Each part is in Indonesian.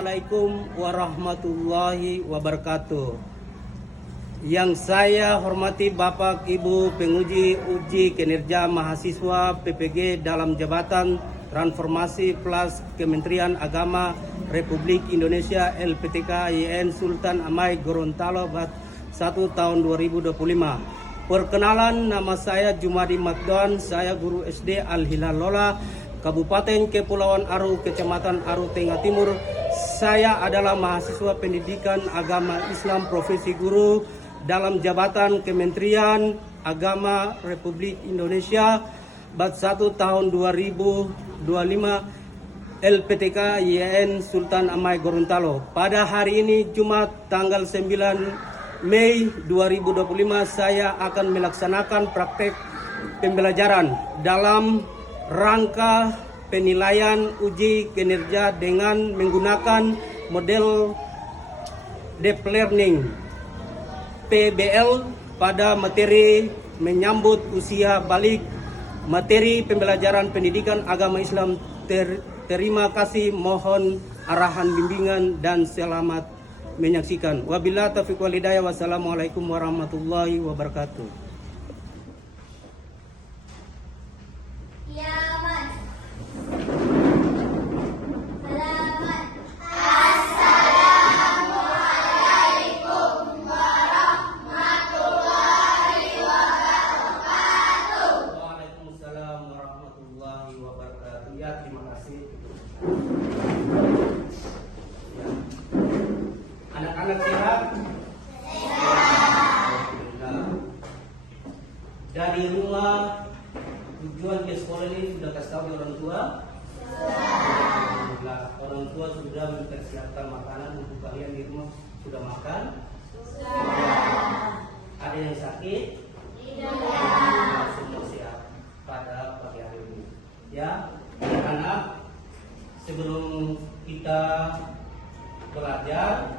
Assalamualaikum warahmatullahi wabarakatuh. Yang saya hormati Bapak Ibu penguji uji kinerja mahasiswa PPG dalam jabatan Transformasi Plus Kementerian Agama Republik Indonesia LPTK YN Sultan Amai Gorontalo Bat 1 tahun 2025. Perkenalan, nama saya Jumadi Magdon, saya guru SD Al Hilal Lola, Kabupaten Kepulauan Aru, Kecamatan Aru Tengah Timur. Saya adalah mahasiswa pendidikan agama Islam profesi guru dalam jabatan Kementerian Agama Republik Indonesia Bat 1 tahun 2025 LPTK YN Sultan Amai Gorontalo. Pada hari ini Jumat tanggal 9 Mei 2025 saya akan melaksanakan praktek pembelajaran dalam rangka penilaian uji kinerja dengan menggunakan model Deep Learning PBL pada materi menyambut usia balik materi pembelajaran pendidikan agama Islam. Terima kasih, mohon arahan bimbingan dan selamat menyaksikan. Wabillahi taufiq wal hidayah. Wassalamualaikum warahmatullahi wabarakatuh. Terima kasih. Anak-anak sehat? Dari rumah tujuan ke sekolah ini sudah kasih tahu orang tua? Orang tua sudah mempersiapkan makanan untuk kalian di rumah. Sudah makan? Ada yang sakit? Tidak. Semua sehat pada pagi hari ini. Ya, anak-anak, sebelum kita belajar,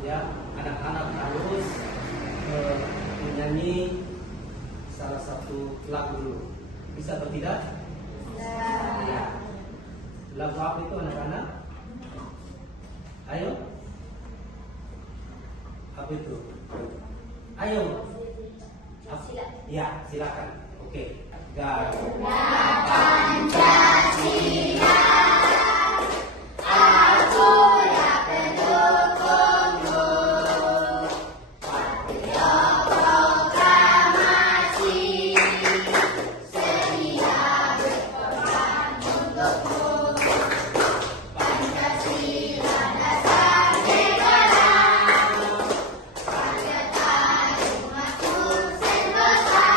ya, anak-anak harus menyanyi salah satu lagu dulu. Bisa atau tidak? Bisa. Ya. Lagu apa itu, anak-anak? Ayo. Apa itu? Ayo. Ya, silakan. Oke. Garuda Pancasila, akulah pendukungmu. Patriot proklamasi, sedia berkorban untukmu. Pancasila dasar negara, pancasila umatku sentosa.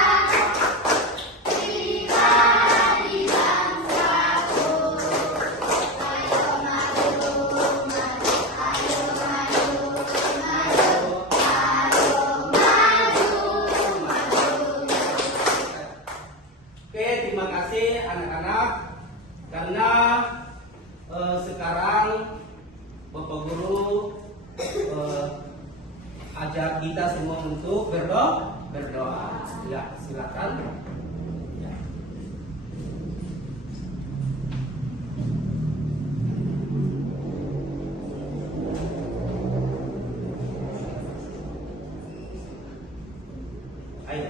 Terima kasih anak-anak, karena sekarang Bapak Guru ajak kita semua untuk berdoa. Ya, silakan. Ya. Ayo.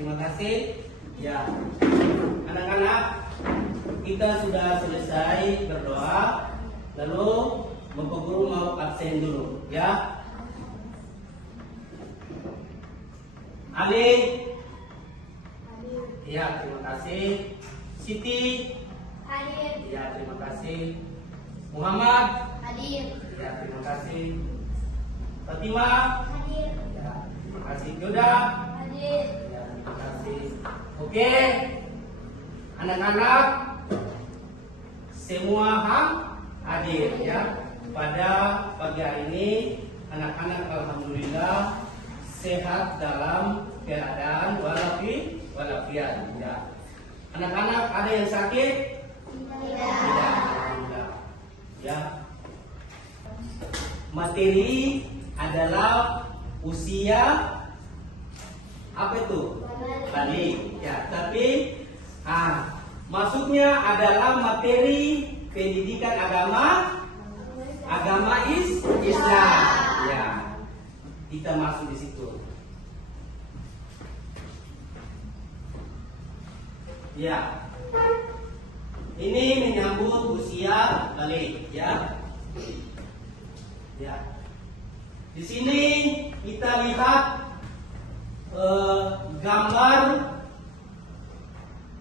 Terima kasih. Ya, anak-anak, kita sudah selesai berdoa, lalu Bapak Guru mau absen dulu, ya. Ali, ya, terima kasih. Siti, hadir. Ya, terima kasih. Muhammad, hadir. Ya, terima kasih. Fatimah, hadir. Ya, terima kasih. Yoda, hadir. Ya, terima kasih. Oke, anak-anak, sehat dalam keadaan walafiat. Ya. Anak-anak ada yang sakit? Tidak. Tidak. Ya. Materi adalah usia apa itu? Balik. Ya, tapi maksudnya adalah materi pendidikan agama Islam. Ya. Kita masuk di situ. Ya. Ini menyambut usia balik, ya. Ya. Di sini kita lihat gambar.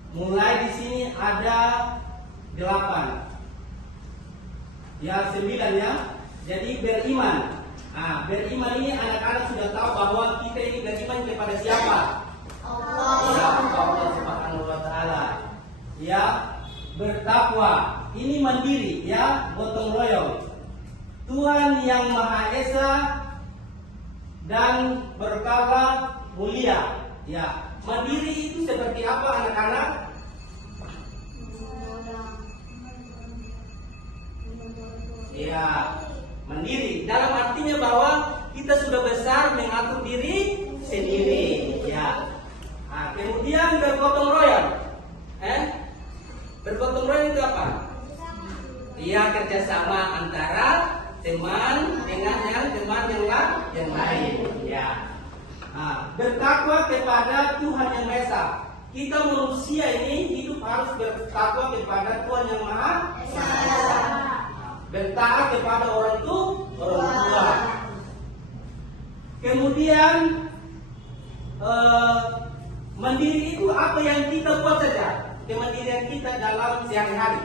Mulai di sini ada 8. Ya, 9 ya. Jadi beriman. Beriman ini anak-anak sudah tahu bahwa kita ini beriman kepada siapa? Allah Subhanahu wa taala. Ya, bertakwa. Ini mandiri, ya, gotong royong. Tuhan yang Maha Esa dan berkala mulia. Ya, mandiri itu seperti apa anak-anak? Ya, mandiri. Dalam artinya bahwa kita sudah besar mengatur diri sendiri. Ya. Kemudian bergotong royong. Bergotong royong itu apa? Iya, kerjasama antara teman dengan teman yang lain. Ya. Bertakwa kepada Tuhan yang Maha Esa. Kita manusia ini hidup harus bertakwa kepada Tuhan yang Maha Esa. Bertaat kepada orang tua. Kemudian mandiri itu apa yang kita buat saja. Kemandirian kita dalam sehari-hari.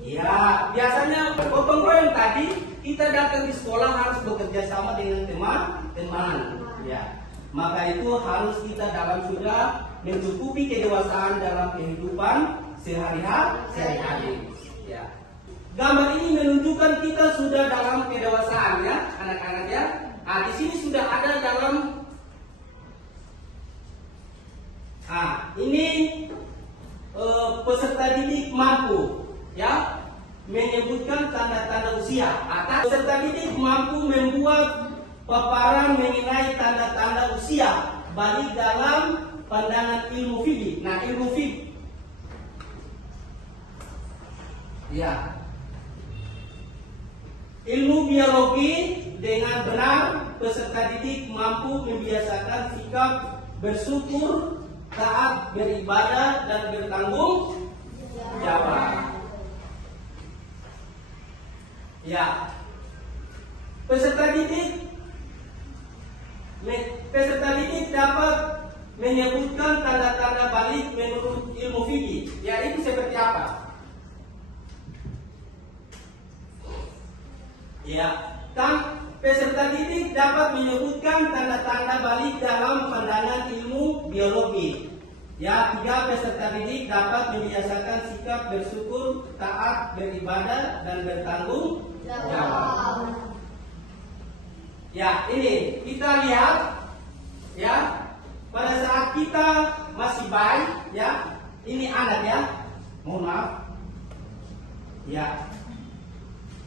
Ya, biasanya bergotong royong tadi kita datang di sekolah harus bekerja sama dengan teman-teman. Ya, maka itu harus kita dalam sudah mencukupi kedewasaan dalam kehidupan sehari-hari. Ya. Gambar ini menunjukkan kita sudah dalam kedewasaan, ya, anak-anak, ya. Di sini sudah ada dalam ini peserta didik mampu, ya, menyebutkan tanda-tanda usia. Peserta didik mampu membuat paparan mengenai tanda-tanda usia balik dalam pandangan ilmu fikih. Nah, ilmu fikih, ya, ilmu biologi dengan benar peserta didik mampu membiasakan sikap bersyukur, taat, beribadah, dan bertanggung jawab. Ya, peserta didik dapat menyebutkan tanda-tanda balik menurut ilmu fikih. Ya, itu seperti apa? Ya, peserta didik dapat menyebutkan tanda-tanda balik dalam pandangan ilmu biologi. Ya, 3 peserta didik dapat membiasakan sikap bersyukur, taat, beribadah, dan bertanggung jawab. Ya, ini kita lihat, ya, pada saat kita masih bayi, ya, ini anak, ya, mohon maaf, ya,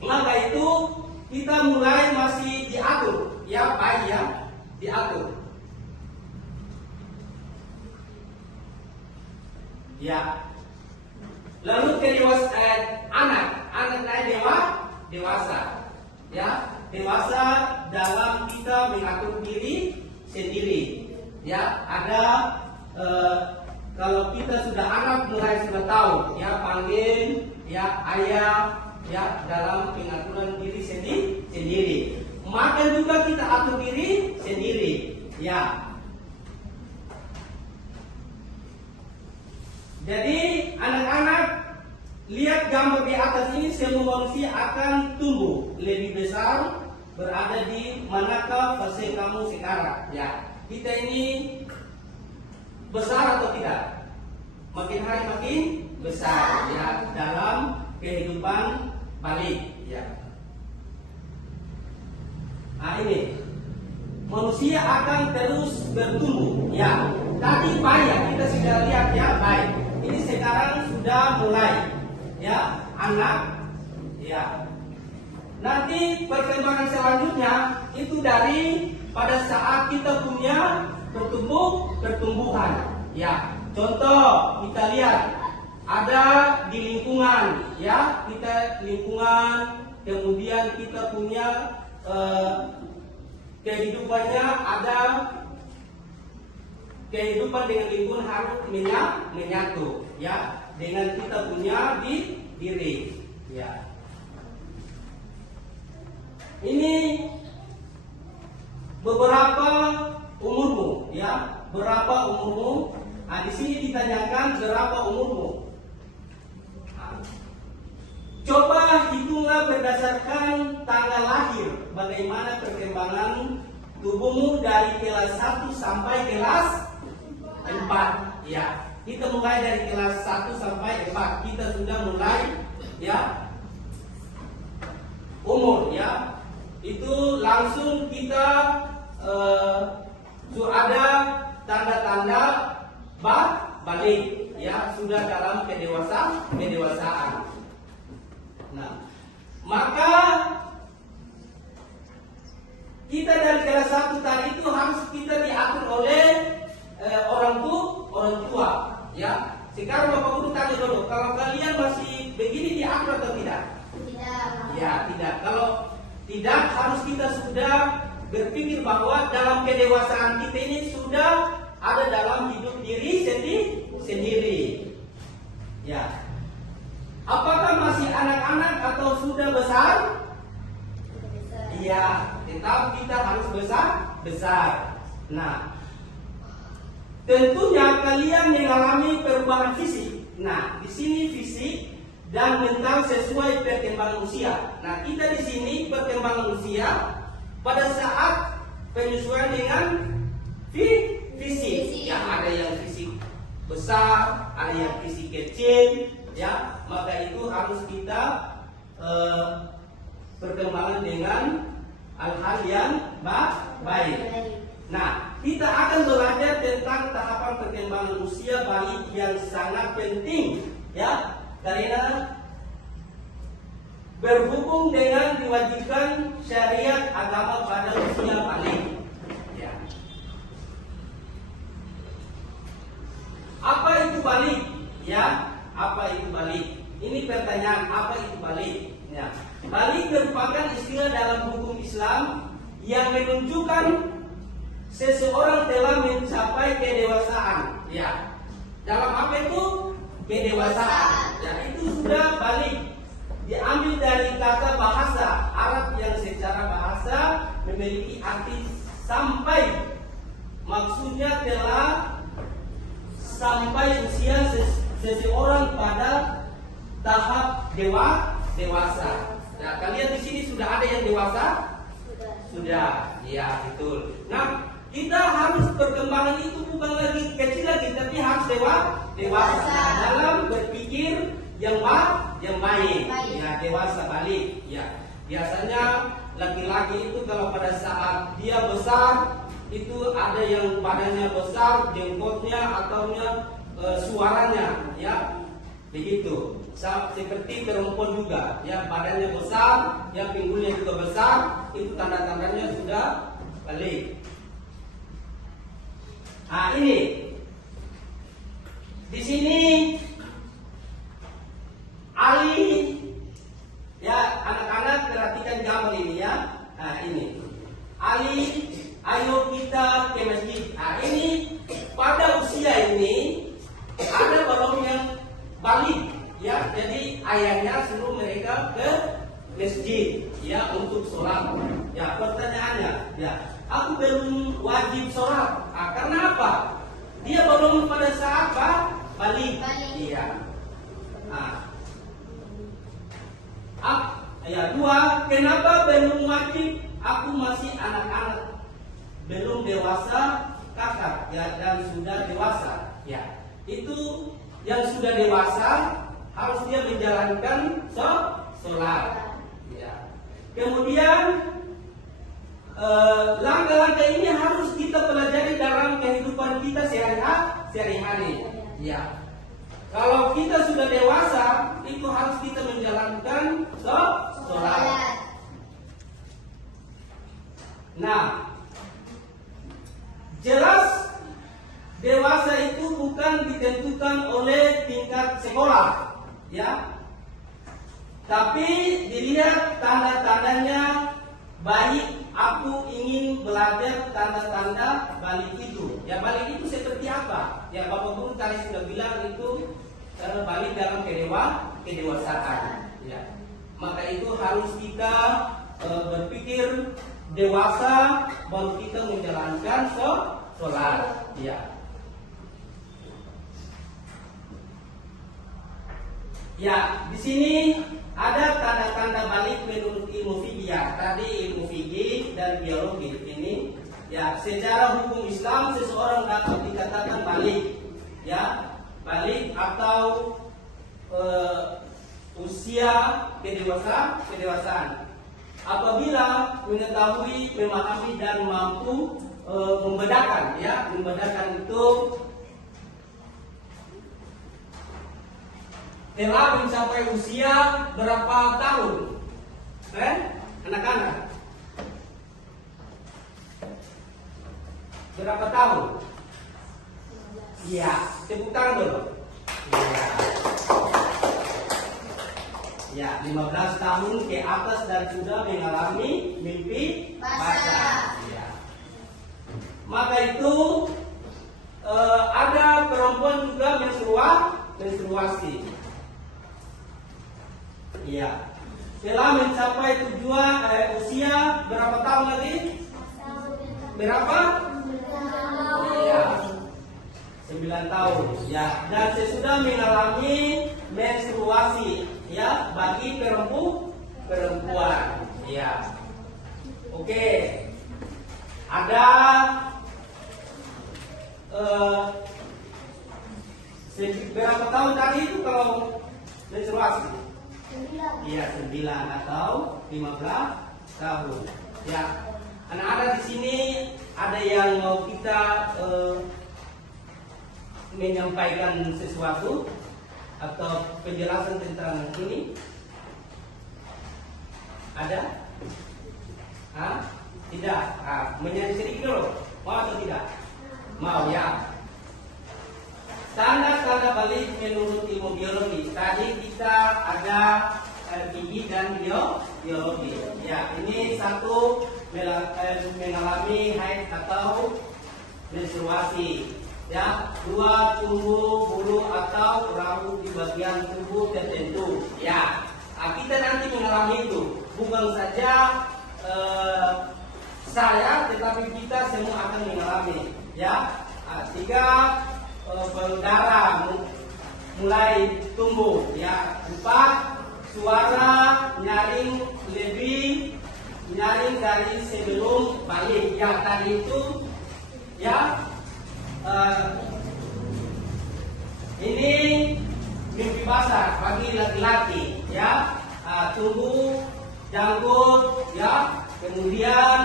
maka itu kita mulai masih diatur, ya, bayi, ya, diatur. Ya. Lalu anak naik dewasa. Ya, dewasa dalam kita mengatur diri sendiri. Ya, ada kalau kita sudah anak mulai sudah tahu, ya, panggil, ya, ayah, ya, dalam pengaturan diri sendiri. Maka juga kita atur diri sendiri. Ya. Jadi anak-anak lihat gambar di atas ini, semua manusia akan tumbuh lebih besar. Berada di manakah fase kamu sekarang? Ya, kita ini besar atau tidak? Makin hari makin besar, ya, dalam kehidupan balik, ya. Ini manusia akan terus bertumbuh. Ya, tadi baik kita sudah lihat ya, baik. Ini sekarang sudah mulai ya, anak ya. Nanti perkembangan selanjutnya itu dari pada saat kita punya pertumbuhan. Ya, contoh kita lihat ada di lingkungan ya, kita lingkungan, kemudian kita punya kehidupannya, ada kehidupan dengan lingkungan harus menyatu ya, dengan kita punya di diri ya. Ini beberapa umurmu ya, berapa umurmu? Nah, di sini ditanyakan berapa umurmu. Nah, coba hitunglah berdasarkan tanggal lahir, bagaimana perkembangan tubuhmu dari kelas 1 sampai kelas 4 ya. Kita mulai dari kelas 1 sampai 4. Kita sudah mulai ya, umur ya. Itu langsung kita ada tanda-tanda balik ya, sudah dalam kedewasaan. Nah, maka kita dari kelas 1 tadi itu harus kita diatur oleh orang tua ya. Sekarang Bapak Guru tanya dulu, kalau kalian masih begini diatur atau tidak? Tidak. Ya, tidak. Kalau tidak, harus kita sudah berpikir bahwa dalam kedewasaan kita ini sudah ada dalam hidup diri sendiri. Ya. Apakah masih anak-anak atau sudah besar? Iya, tetap kita harus besar. Nah, tentunya kalian mengalami perubahan fisik. Nah, di sini fisik dan mental sesuai perkembangan usia. Nah, kita di sini perkembangan usia pada saat penyesuaian dengan fisik. Ya, ada yang fisik besar, ada yang fisik kecil, ya. Maka itu harus kita perkembangan dengan hal-hal yang baik. Nah, kita akan belajar tentang tahapan perkembangan usia balik yang sangat penting, ya. Karena berhubung dengan diwajibkan syariat agama pada usia balik. Ya. Apa itu balik? Ya, apa itu balik? Ini pertanyaan, apa itu balik? Ya. Balik merupakan istilah dalam hukum Islam yang menunjukkan seseorang telah mencapai kedewasaan. Ya. Dalam apa itu? Kedewasaan. Ya, itu sudah balik. Diambil dari kata bahasa Arab yang secara bahasa memiliki arti sampai. Maksudnya telah sampai usia seseorang pada tahap dewasa. Nah, kalian di sini sudah ada yang dewasa? Sudah. Ya, betul. Nah, kita harus perkembangan itu bukan lagi kecil lagi, tapi harus dewasa dalam berpikir yang baik. Ya, dewasa balik. Ya, biasanya laki-laki itu kalau pada saat dia besar itu ada yang badannya besar, jenggotnya atau suaranya, ya, begitu. Seperti perempuan juga, ya, badannya besar, ya, pinggulnya juga besar, itu tanda-tandanya sudah balik. Nah, ini di sini Ali, ya, anak-anak perhatikan gambar ini ya. Nah, ini Ali, ayo kita ke masjid. Nah, ini pada usia ini ada balon yang balik, ya. Jadi ayahnya suruh mereka ke masjid, ya, untuk sholat. Ya, pertanyaannya, ya, aku belum wajib sholat. Karena apa? Dia belum pada saat balik. Iya. Nah, ya, dua, kenapa belum wajib? Aku masih anak-anak, belum dewasa kakak, ya, dan sudah dewasa. Ya, itu yang sudah dewasa harus dia menjalankan sholat. Ya. Kemudian langkah-langkah ini harus kita pelajari dalam kehidupan kita sehari-hari. Ya. Kalau kita sudah dewasa, itu harus kita menjalankan sholat. Nah, jelas dewasa itu bukan ditentukan oleh tingkat sekolah, ya. Tapi dilihat tanda-tandanya, baik aku ingin belajar tanda-tanda balik itu. Ya, balik itu seperti apa? Ya, Bapak Guru tadi sudah bilang itu balik dalam kedewasaan. Ya. Maka itu harus kita berpikir dewasa baru kita menjalankan sholat. Ya. Ya, di sini ada tanda-tanda balik menurut ilmu fikih. Ya, tadi ilmu fikih dan biologi ini. Ya, secara hukum Islam seseorang dapat dikatakan balik. Ya, balik atau usia kedewasaan. Apabila mengetahui, memahami dan mampu membedakan. Ya, membedakan itu telah mencapai usia berapa tahun? Anak-anak? Berapa tahun? Iya, tepuk tangan dulu. Ya, 15 tahun ke atas dan sudah mengalami mimpi basah. Ya. Maka itu ada perempuan juga menstruasi. Iya. Telah mencapai usia berapa tahun lagi? Berapa? Iya. 9 tahun. Ya. Dan sesudah mengalami menstruasi, ya, bagi perempuan. Ya. Oke. Ada berapa tahun tadi itu kalau menstruasi? Iya, 9 atau 15 tahun. Ya, anak-anak di sini ada yang mau kita menyampaikan sesuatu atau penjelasan tentang ini? Ada? Tidak. Menyanyi sedikit dulu. Mau atau tidak? Mau, ya. Tanda-tanda balik menurut ilmu biologi. Tadi kita ada gigi dan biologi. Ya, ini satu mengalami haid atau menstruasi. Ya, 2 tumbuh bulu atau rambut di bagian tubuh tertentu. Ya, kita nanti mengalami itu. Bukan saja saya, tetapi kita semua akan mengalami. Ya, 3 payudara mulai tumbuh. Ya, 4 suara nyaring dari sebelum balik. Yang tadi itu, ya, ini mimpi basah bagi laki-laki. Ya, tumbuh janggut. Ya, kemudian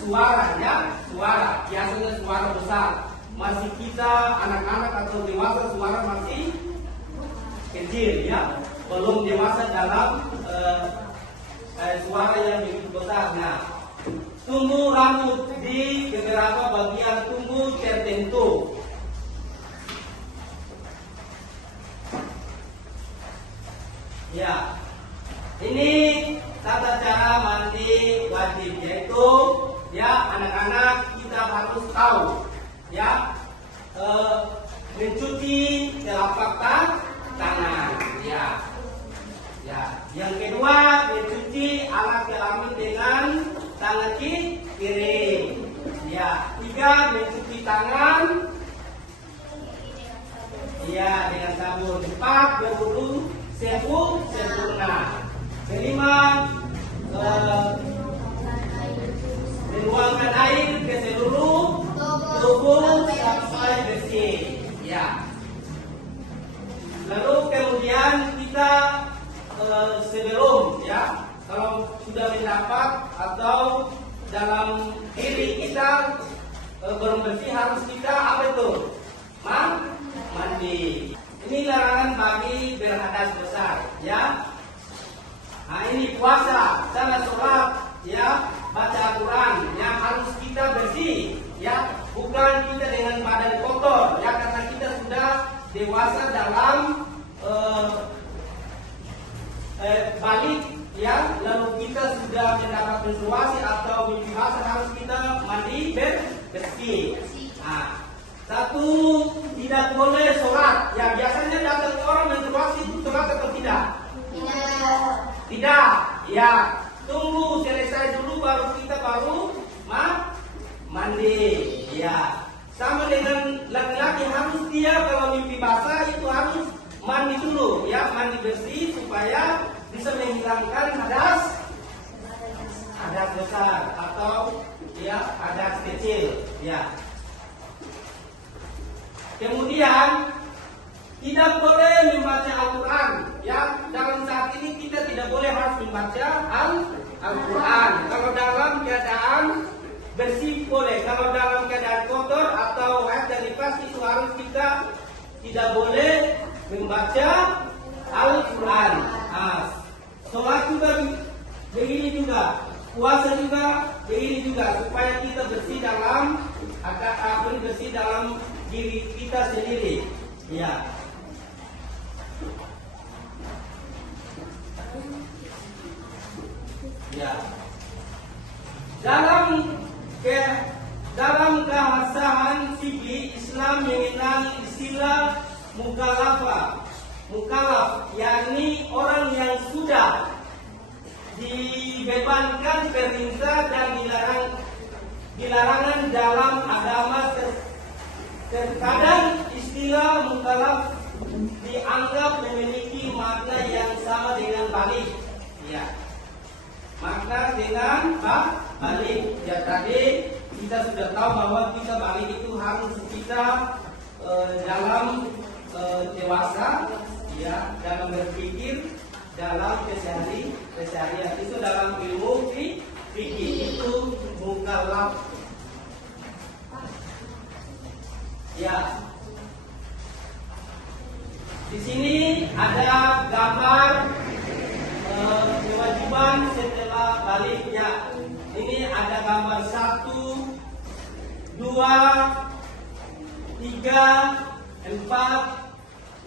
suara. Ya, suara biasanya suara besar. Masih kita anak-anak atau dewasa suara masih kecil, ya, belum dewasa dalam suara yang begitu besar. Nah, tumbuh rambut di beberapa bagian tubuh tertentu. Ya, ini tata cara mandi wajib, yaitu, ya, anak-anak kita harus tahu, ya, mencuci telapak tangan, ya. Ya, yang kedua mencuci alat kelamin dengan tangan kiri. Ya, 3 mencuci tangan, ya, dengan sabun. 4 berbulu sempurna. 5 menuangkan air ke seluruh tubuh sampai bersih. Ya. Lalu kemudian kita sebelum, ya, kalau sudah mendapat atau dalam diri kita bersih harus kita apa itu? Mandi. Ini larangan bagi berhadas besar, ya. Nah ini puasa, sana sholat, ya, baca Al-Quran, yang harus kita bersih, ya, bukan kita dengan badan kotor, ya, karena kita sudah dewasa dalam balik, ya, lalu kita sudah mendapat menstruasi atau mimpi basah, harus kita mandi bersih. Nah, satu, tidak boleh sholat. Ya biasanya datang orang menstruasi itu sholat atau tidak? Tidak. Ya, tunggu selesai dulu baru kita mandi. Ya, sama dengan laki-laki, harus dia kalau mimpi basah itu harus mandi dulu, ya, mandi bersih supaya bisa menghilangkan hadas besar atau ya hadas kecil, ya. Kemudian tidak boleh membaca Al-Quran, ya. Dalam saat ini kita tidak boleh harus membaca Al-Quran. Kalau dalam keadaan bersih boleh, kalau dalam keadaan kotor atau haid dan nifas itu harus kita tidak boleh membaca Al-Quran. Sholat juga begini juga, puasa juga begini juga, supaya kita bersih dalam bersih dalam diri kita sendiri, ya. Ya. Dalam keabsahan fikih Islam mengenal istilah mukallaf, yakni orang yang sudah dibebankan perintah dan dilarangan dalam agama. Terkadang istilah mukallaf dianggap memiliki makna yang sama dengan balik, ya. Makna dengan balik, ya, tadi kita sudah tahu bahwa kita balik itu harus kita dalam dewasa, ya, dalam berpikir, dalam keseharian. Itu dalam ilmu fikih itu mukallaf, ya. Di sini ada gambar kewajiban setelah balik, ya. Ini ada gambar 1, 2, 3, 4,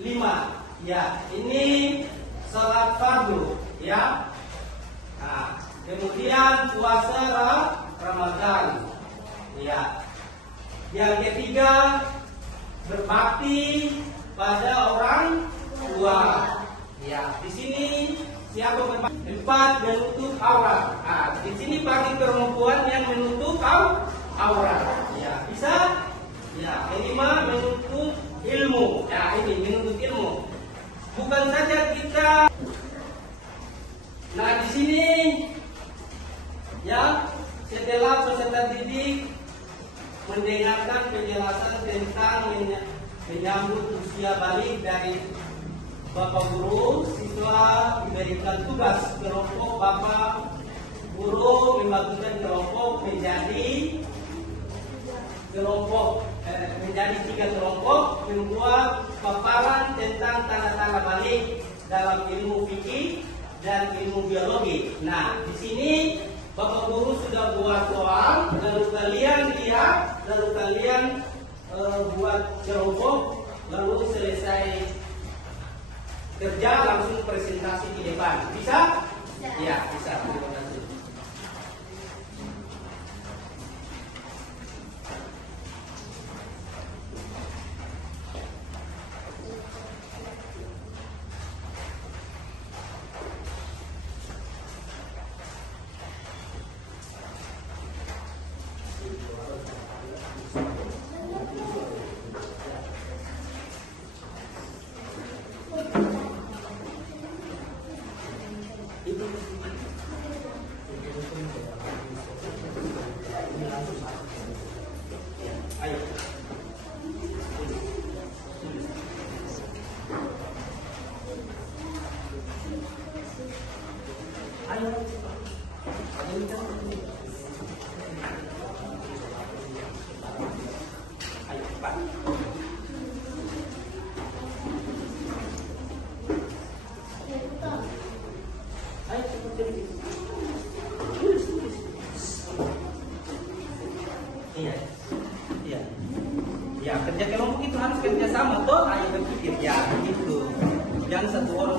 5. Ya, ini salat fardu, ya. Nah, kemudian puasa Ramadan, ya. Yang ketiga, berbakti pada orang tua. Ya, di sini siapa berbakti? 4, menutup aurat. Nah, di sini bagi perempuan yang menutup aurat. Ya, bisa. Ya, kelima menuntut ilmu. Ya, ini menuntut ilmu. Bukan saja kita. Nah, di sini ya, setelah peserta didik mendengarkan penjelasan tentang menyambut usia balik dari Bapak Guru, siswa diberikan tugas kelompok. Bapak Guru membagikan kelompok menjadi 3 kelompok, membuat paparan tentang tanda-tanda balik dalam ilmu fikih dan ilmu biologi. Nah, di sini Bapak Guru sudah buat soal, lalu kalian lihat, lalu kalian buat kelompok, lalu selesai kerja langsung presentasi di depan. Bisa? Ya, bisa. Terima kasih.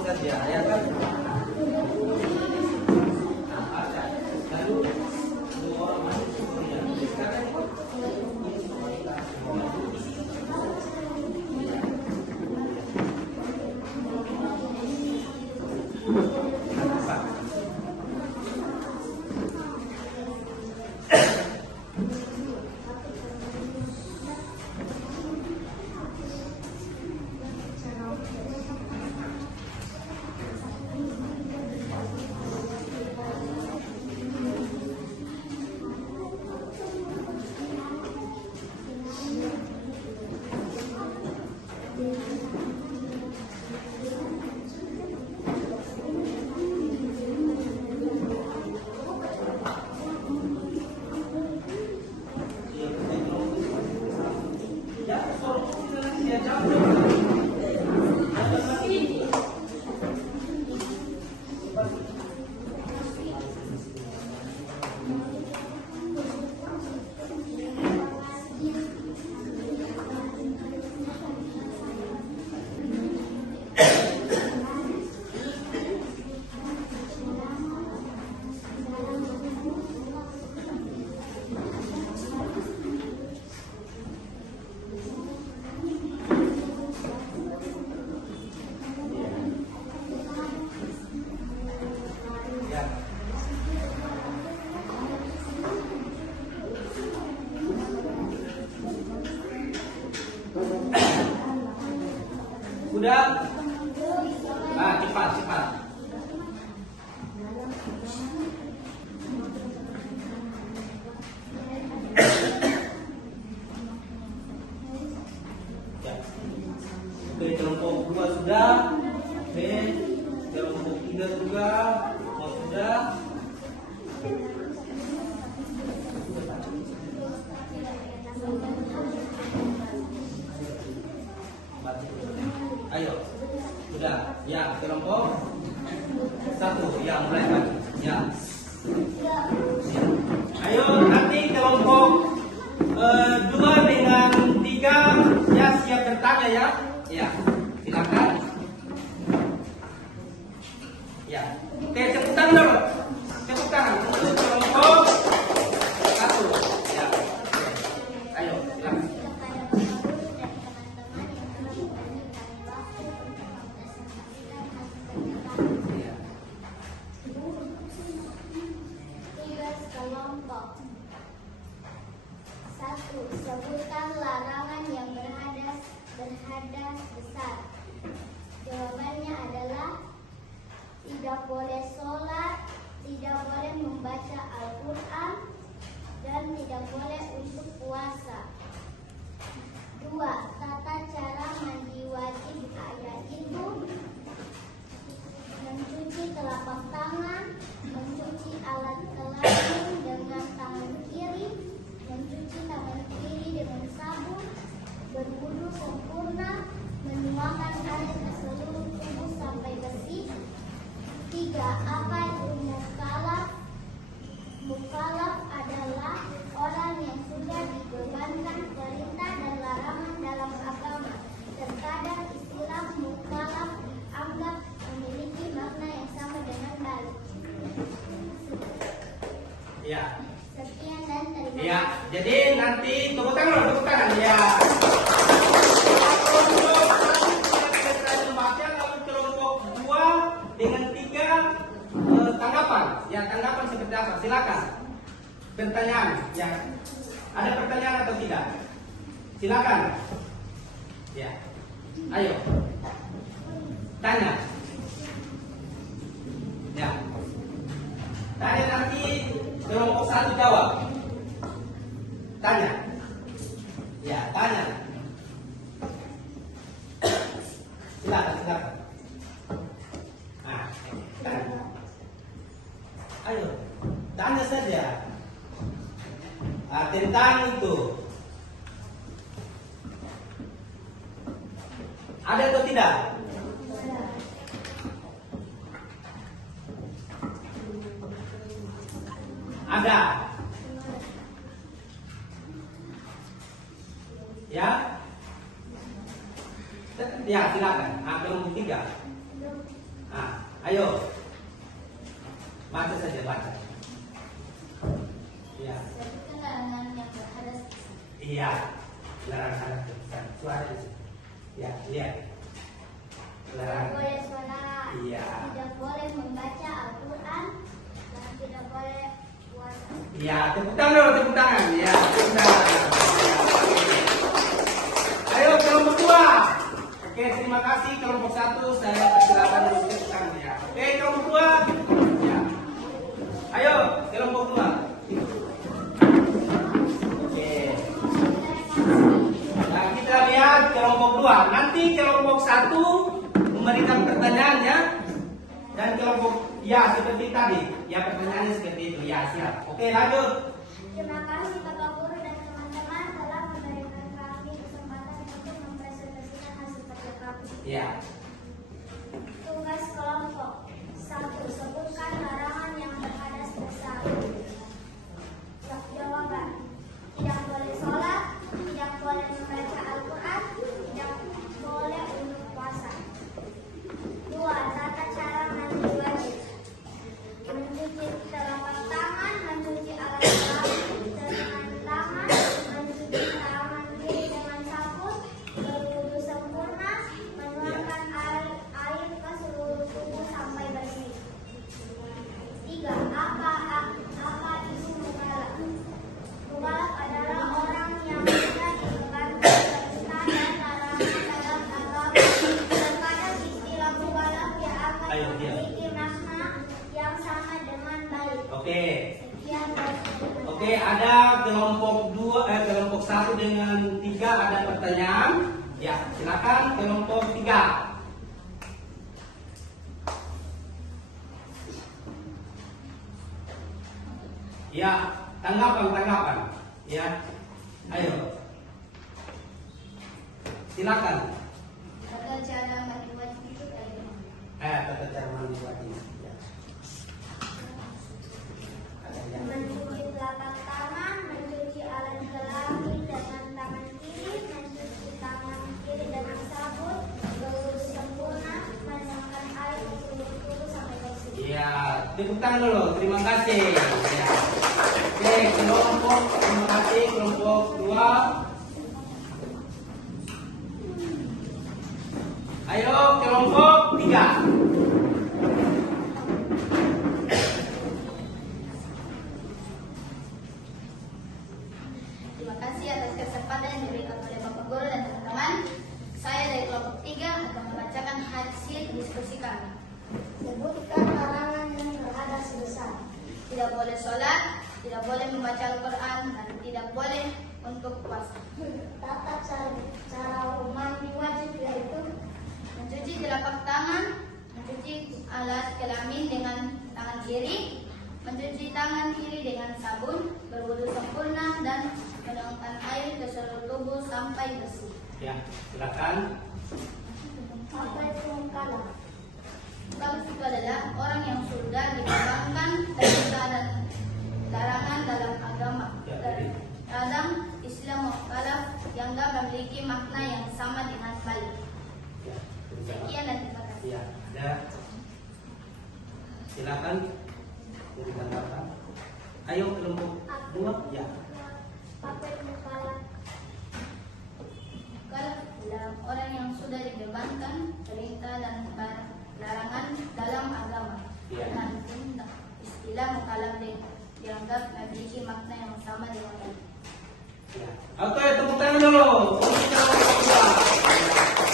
saja, ya kan? Nah, baca. Lalu dua orang masuk ya. Sekarang ini semua kita udah. Nah, cepat. Ya. Oke, kelompok 2 sudah. Oke, kelompok 3 juga. Semua sudah. Ayo, sudah. Ya, kelompok 1. Ya, mulai lagi. Ya. Ayo, nanti kelompok 2 dengan 3 ya siap bertanya ya. Ya, silakan. Ya, oke, tepuk tangan dulu. Tepuk tangan untuk kelompok 1. Ya, ayo, silakan. Kelompok 1. Sebutkan larangan yang berhadas besar. Jawabannya adalah tidak boleh sholat, tidak boleh membaca Al-Quran, dan tidak boleh untuk puasa. 2. Tata cara mandi wajib ayat itu mencuci telapak tangan, mencuci alat kelamin dengan tangan kiri, mencuci tangan kiri dengan sabun, berwudu sempurna, menuangkan air ke seluruh tubuh sampai bersih. 3. Apa itu mukallaf? Mukallaf adalah orang yang sudah dibebankan perintah dan larangan dalam agama. Terkadang istilah mukallaf dianggap memiliki makna yang sama dengan balik. Ya. Sekian dan terima kasih. Ya, jadi nanti tepuk tangan ya. Lalu kelompok 2 dengan 3 tanggapan. Ya, tanggapan seperti apa? Silakan. Pertanyaan, ya. Ada pertanyaan atau tidak? Silakan. Ya. Ayo. Tanya. Ya. Tanya nanti kelompok 1 jawab. Tanya. Ya, tanya. Silakan. Nah, tanya. Ayo, tanya saja. Tentang itu. Ada atau tidak? Ada. Ya? Ya, silakan. Kelompok 3. Ayo. Baca saja, baca. Iya. Sebutkan larangan yang berhadas. Iya. Larangan hadas besar. Suara di sini. Ya, lihat. Tidak Larangan. boleh sholat. Iya. Tidak boleh membaca Al-Quran. Dan tidak boleh puasa. Iya, tepuk tangan dulu, tepuk tangan. Ya, tepuk tangan. Ayo kelompok 2. Oke, terima kasih. Kelompok 1 saya persilakan untuk tepuk tangan ya. Oke, kelompok 2. Ya. Ayo, kelompok 2. Oke. Nah, kita lihat kelompok 2. Nanti kelompok 1 memberikan pertanyaannya dan kelompok ya seperti tadi. Ya, pertanyaannya seperti itu. Ya, siap. Oke, lanjut. Terima kasih Bapak Guru dan teman-teman telah memberikan kami kesempatan untuk mempresentasikan hasil kerja kami. Ya. Tugas kelompok 1. Sebutkan larangan yang berhadas besar. Jawaban: tidak boleh sholat, tidak boleh membaca Al-Quran, tidak boleh untuk puasa. 2. Tata cara mandi wajib: mencuci telapak tangan, mencuci alat kelamin dengan tangan, mencuci tangan kiri dengan sabun, berwudu sempurna, menuangkan air ke seluruh tubuh sampai bersih. 3. Apa itu mukallaf? Mukallaf adalah orang yang sudah dibebankan perintah dan larangan dalam agama. Terkadang istilah mukallaf dianggap memiliki makna yang sama dengan balik. Oke. Sekian dari saya. Oke, ada kelompok 1 dengan 3 ada pertanyaan. Ya, silakan kelompok 3. Ya, tanggapan. Ya. Ayo. Silakan. Tata cara mandi wajib itu kayak gimana? Tata cara mandi wajib. Ya. Ada yang Mencuci telapak tangan, mencuci alat kelamin dengan tangan kiri, mencuci tangan kiri dengan sabun, berwudu sempurna, menuangkan air ke seluruh tubuh sampai bersih. Iya, tepuk tangan dulu. Terima kasih. Ya. Oke, terima kasih kelompok 2. Ayo kelompok 3. Terima kasih atas kesempatan yang diberikan oleh Bapak Guru dan teman-teman. Saya dari kelompok 3 akan membacakan hasil diskusi kami. Sebutkan larangan yang berhadas besar. Tidak boleh sholat, tidak boleh membaca Al-Quran, dan tidak boleh untuk puasa. Tata cara mandi wajib yaitu mencuci telapak tangan, mencuci alat kelamin dengan tangan kiri, mencuci tangan kiri dengan sabun, berwudu sempurna, dan menuangkan air ke seluruh tubuh sampai bersih. Ya, silakan. Apa itu mukallaf? Mukallaf itu adalah orang yang sudah dibebankan perintah dan larangan dalam agama. Terkadang istilah mukallaf dianggap memiliki makna yang sama dengan balik. Ya, Sekian dan terima kasih. ya, ada. Silakan. Beri tanggapan. Ayo kelompok 2. Ya. Apa itu mukallaf? Mukallaf adalah orang yang sudah dibebankan perintah dan larangan dalam agama. Ya. Dan istilah mukallaf dianggap memiliki makna yang sama dengan balik. Ya. Oke, tepuk tangan dulu. Untuk kelompok 2.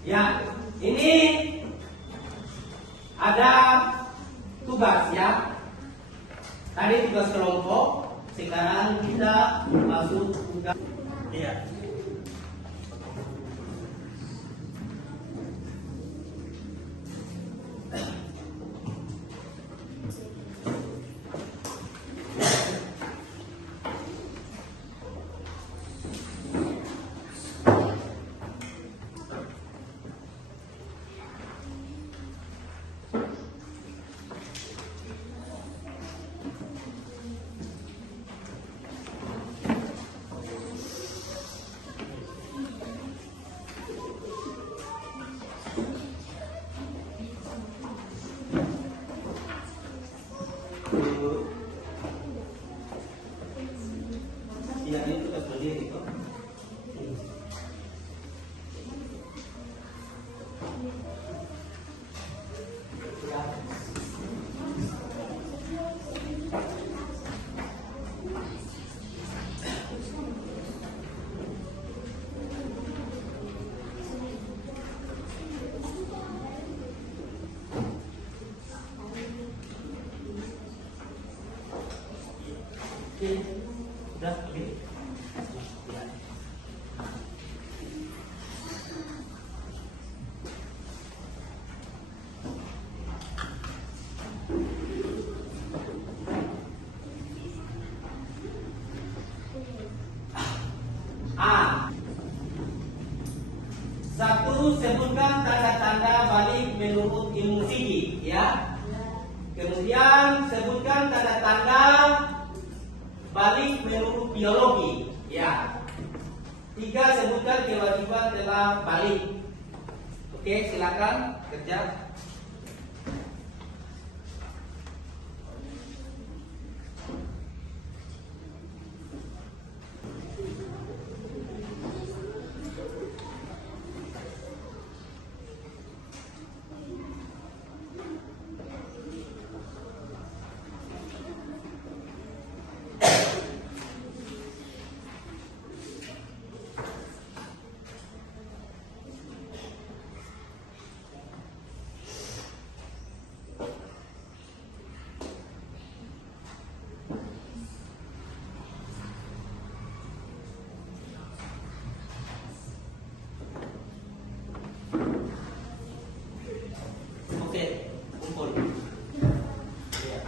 Ya, ini ada tugas ya. Tadi tugas kelompok, sekarang kita masuk tugas. Iya. sendiri kok. Ya. Oke, udah begini. A. 1. Sebutkan tanda-tanda balik menurut ilmu fikih, ya. Kemudian sebutkan tanda-tanda balik menurut biologi, ya. 3. Sebutkan kewajiban telah balik. Oke, silakan kerja. Oke, kumpul. Ya.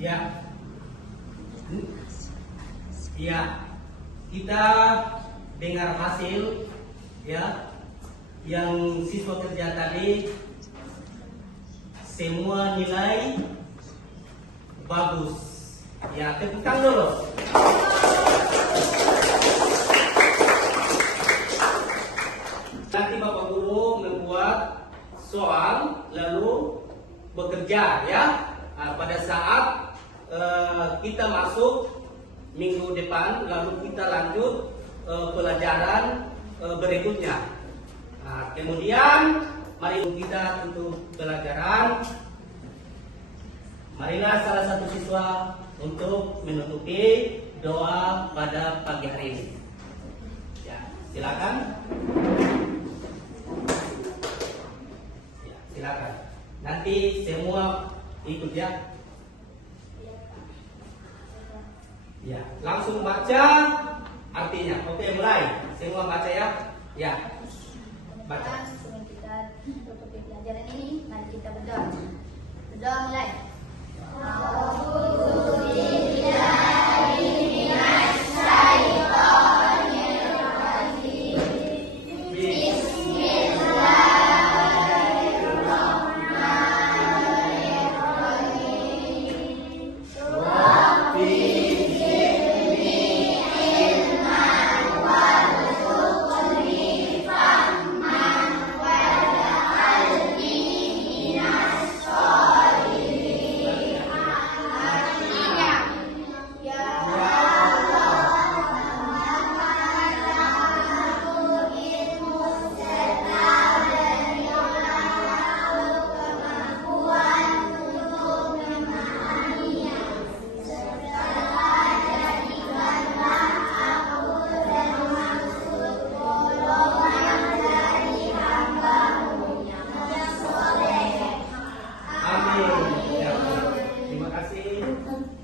Ya, terima kasih. Ya. Ya. Kita dengar hasil ya yang siswa kerja tadi, semua nilai bagus. Ya, tepuk tangan dulu. Nanti Bapak Guru membuat soal lalu bekerja ya. Nah, pada saat kita masuk minggu depan, lalu kita lanjut pelajaran berikutnya. Nah, kemudian mari kita untuk pelajaran. Marilah salah satu siswa untuk menutupi doa pada pagi hari ini. Ya, silakan. Ya, silakan. Nanti semua ikut ya. Ya, langsung baca artinya. Oke, mulai. Semua baca ya. Ya. Baca. Sebelum kita tutup pelajaran ini, mari kita berdoa. Berdoa mulai.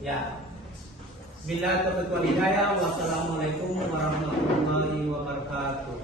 Ya. Bismillahirrahmanirrahim. Wassalamualaikum warahmatullahi wabarakatuh.